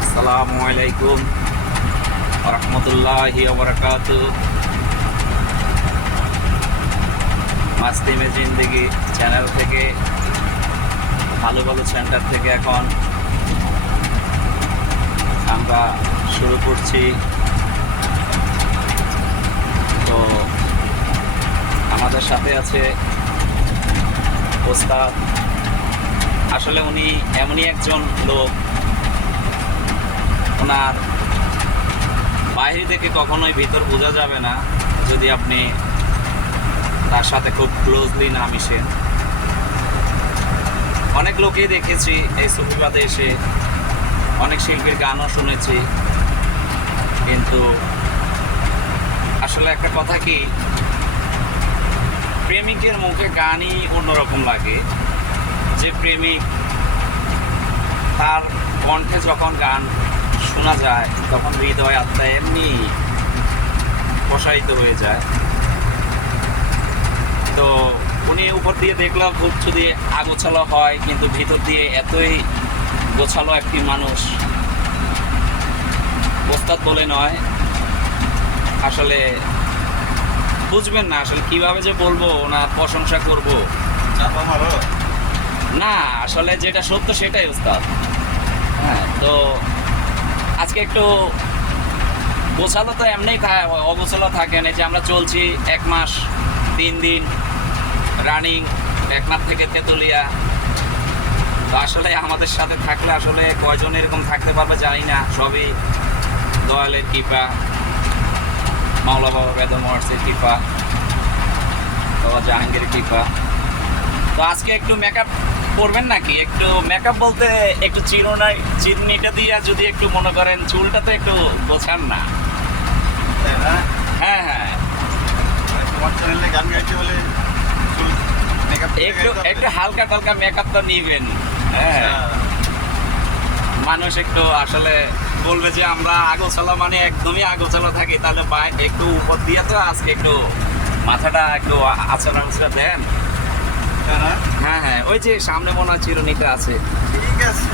আসসালামু আলাইকুম ওয়া রাহমাতুল্লাহি ওয়া বারাকাতুহু। মাস্তি মে জিন্দেগি চ্যানেল থেকে, ভালো ভালো সেন্টার থেকে এখন আমরা শুরু করছি। তো আমাদের সাথে আছে ওস্তাদ। আসলে উনি এমনই একজন লোক, ওনার বাইরে থেকে কখনোই ভিতর বোঝা যাবে না যদি আপনি তার সাথে খুব ক্লোজলি না মিশেন। অনেক লোকেই দেখেছি এই সুফিবাদে এসে, অনেক শিল্পীর গানও শুনেছি, কিন্তু আসলে একটা কথা কি, প্রেমিকের মুখে গানই অন্যরকম লাগে। যে প্রেমিক, তার কণ্ঠে যখন গান শোনা যায় তখন হৃদয় আত্মা এমনি প্রসারিত হয়ে যায়। তো উনি উপর দিয়ে দেখলাম উচ্চ দিয়ে আগোছালো হয়, কিন্তু ভিতর দিয়ে এতই গোছালো একটি মানুষ। ওস্তাদ বলে নয়, আসলে বুঝবেন না আসলে কিভাবে যে বলবো, ওনার প্রশংসা করব না, আসলে যেটা সত্য সেটাই ওস্তাদ। হ্যাঁ, তো আজকে একটু গোছালো তো এমনি অগোছালো থাকে না, যে আমরা চলছি 1 মাস 3 দিন রানিং একনাথ থেকে তেতুলিয়া। তো আসলে আমাদের সাথে থাকলে আসলে কয়জন এরকম থাকতে পারবে জানি না, সবই দয়ালের কৃপা, মাওলা বাবা বেদম ওয়ার্সের কৃপা, বাবা জাহাঙ্গীরের কৃপা। তো আজকে একটু মেকআপ করবেন নাকি? একটু মেকআপ বলতে একটু চিরুনিটা দিয়ে যদি একটু মনে করেন চুলটা তো একটু গোছান না। হ্যাঁ হ্যাঁ, একটু হালকা টালকা মেকআপ তো নিবেন। হ্যাঁ, মানুষ একটু আসলে বলবে যে আমরা আগোছালো মানে একদমই আগোছালো থাকি, তাহলে একটু উপর দিয়ে তো আজকে একটু মাথাটা একটু আচরণ দেন। হ্যাঁ হ্যাঁ, ওই যে সামনে মনে হয় চিরুনিটা আছে। ঠিক আছে,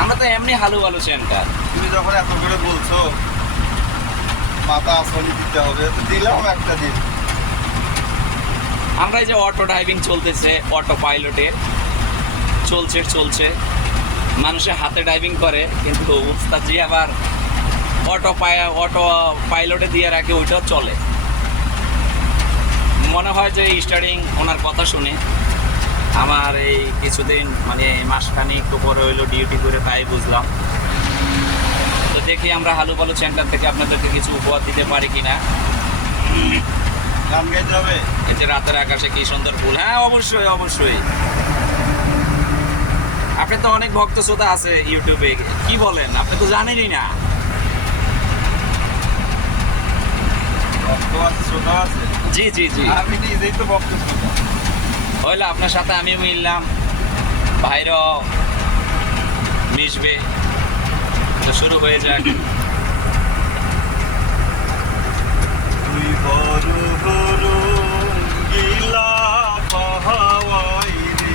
আমরা তো এমনি হালু আলু সেন্টার। তুমি যখন এত করে বলছো মাথা আসলে দিতে হবে, তো দিলাম একটা দিন। আমরা এই যে অটো ড্রাইভিং চলতেছে, অটো পাইলটে চলছে, মানুষের হাতে ড্রাইভিং করে, কিন্তু উস্তাদজি আবার অটো পাইলটে দিয়ে রাখে, ওইটাও চলে। মনে হয় যে স্টার্টিং ওনার কথা শুনে আমার এই কিছুদিন মানে মাসখানিক পরে হইলো ডিউটি করে, তাই বুঝলাম। তো দেখি আমরা হালু পালু সেন্টার থেকে আপনাদেরকে কিছু উপহার দিতে পারি কিনা। গান গাইতে হবে, এই যে রাতের আকাশে কি সুন্দর ফুল। হ্যাঁ অবশ্যই অবশ্যই, আপনি তো অনেক ভক্ত শ্রোতা আছে ইউটিউবে, কি বলেন? আপনি তো জানেনই না। ভক্ত আছে, শ্রোতা আছে। জি জি জি, আমি নিজেই তো ভক্ত শ্রোতা। হইলো আপনার সাথে আমিও মিললাম, ভাইরাও মিশবে, তো শুরু হয়ে যাক। তুই বড় বড় গিলা পাহাওয়াই রে,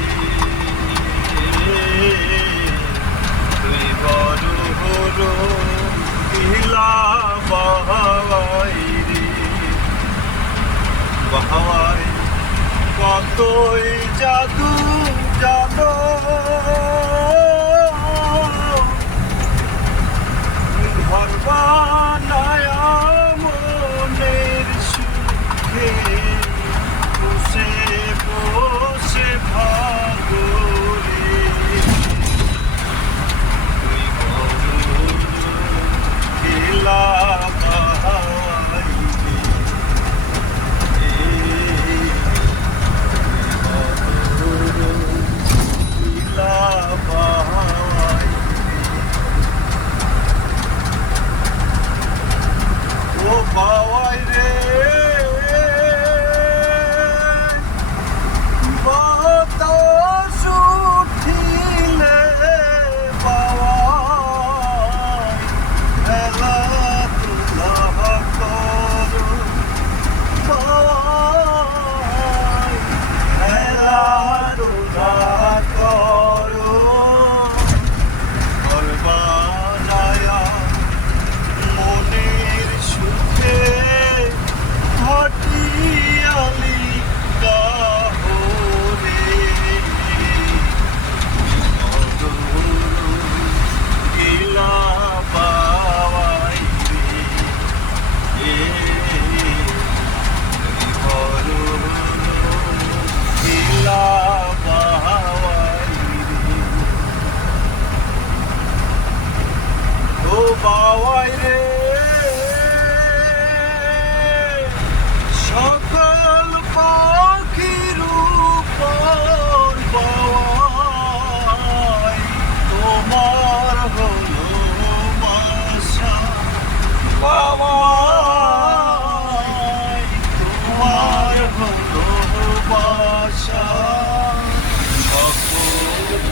তুই বড় বড় গিলা পাহাওয়াই রে, পাহাওয়াই কতই জাদু জানো, ঘর বানায়া মনের সুখে বসে বসে ভাগরে, তুই বড় গেলা পাহাড়ি রে,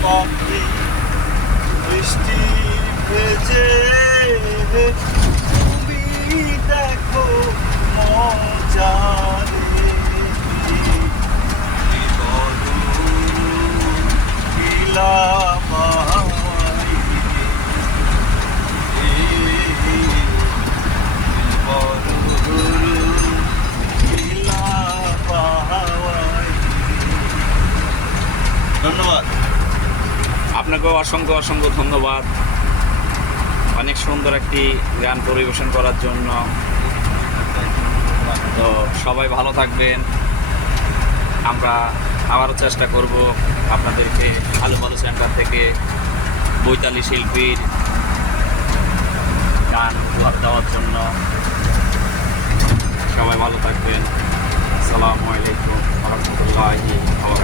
পাখি বৃষ্টি ভেজে তুমি দেখো মজারে লীলা পাই লীলা পাওয়াই। ধন্যবাদ। আপনাকেও অসংখ্য অসংখ্য ধন্যবাদ অনেক সুন্দর একটি গান পরিবেশন করার জন্য। তো সবাই ভালো থাকবেন। আমরা আবারও চেষ্টা করব আপনাদেরকে ভালো ভালো সেন্টার থেকে বৈতালি শিল্পীর গান উপহার দেওয়ার জন্য। সবাই ভালো থাকবেন। আসসালামু আলাইকুম ওয়া রাহমাতুল্লাহি ওয়া বারাকাতুহু।